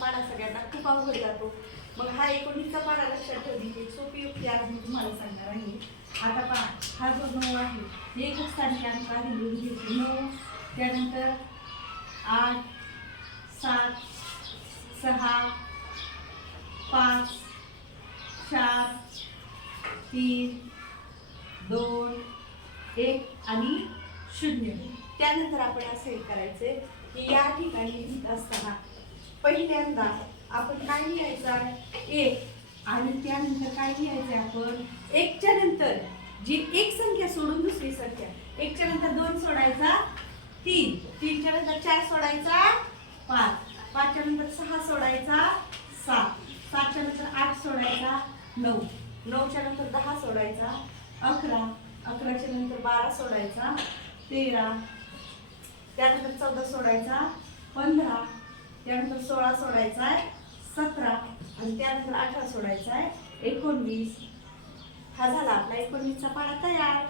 पाढा सगळ्यांना खूप अवघड जातो. मग हा 19चा पाढा लक्षात ठेवली एक सोपी युक्ती आज मी तुम्हाला सांगणार आहे. आता पहा, हा जो 9 आहे हे एकच स्थानिक अंक आधी लिहून घ्यायचे 9, त्यानंतर 8, 7, 6, 5, 4, 3, 2, 1 आणि 0. त्यानंतर आपण असं करायचंय की या ठिकाणी लिहित असताना पहिल्यांदा आपण काय लिहायचं 1 आणि त्यानंतर काय लिहायचं आपण 1 च्या नंतर जी एक संख्या सोडून दुसरी संख्या 1 च्या नंतर 2 सोडायचा 3, 3 च्या नंतर 4 सोडायचा 5, 5 च्या नंतर 6 सोडायचा 7, 7 च्या नंतर 8 सोडायचा 9, 9 च्या नंतर 10 सोडायचा 11, 11 च्या नंतर 12 सोडायचा 13, त्यानंतर 14 सोडायचा 15, त्यानंतर 16 सोडायचा 17 आणि त्यानंतर 18 सोडायचा 19. हा झाला आपला 19चा पाढा तयार.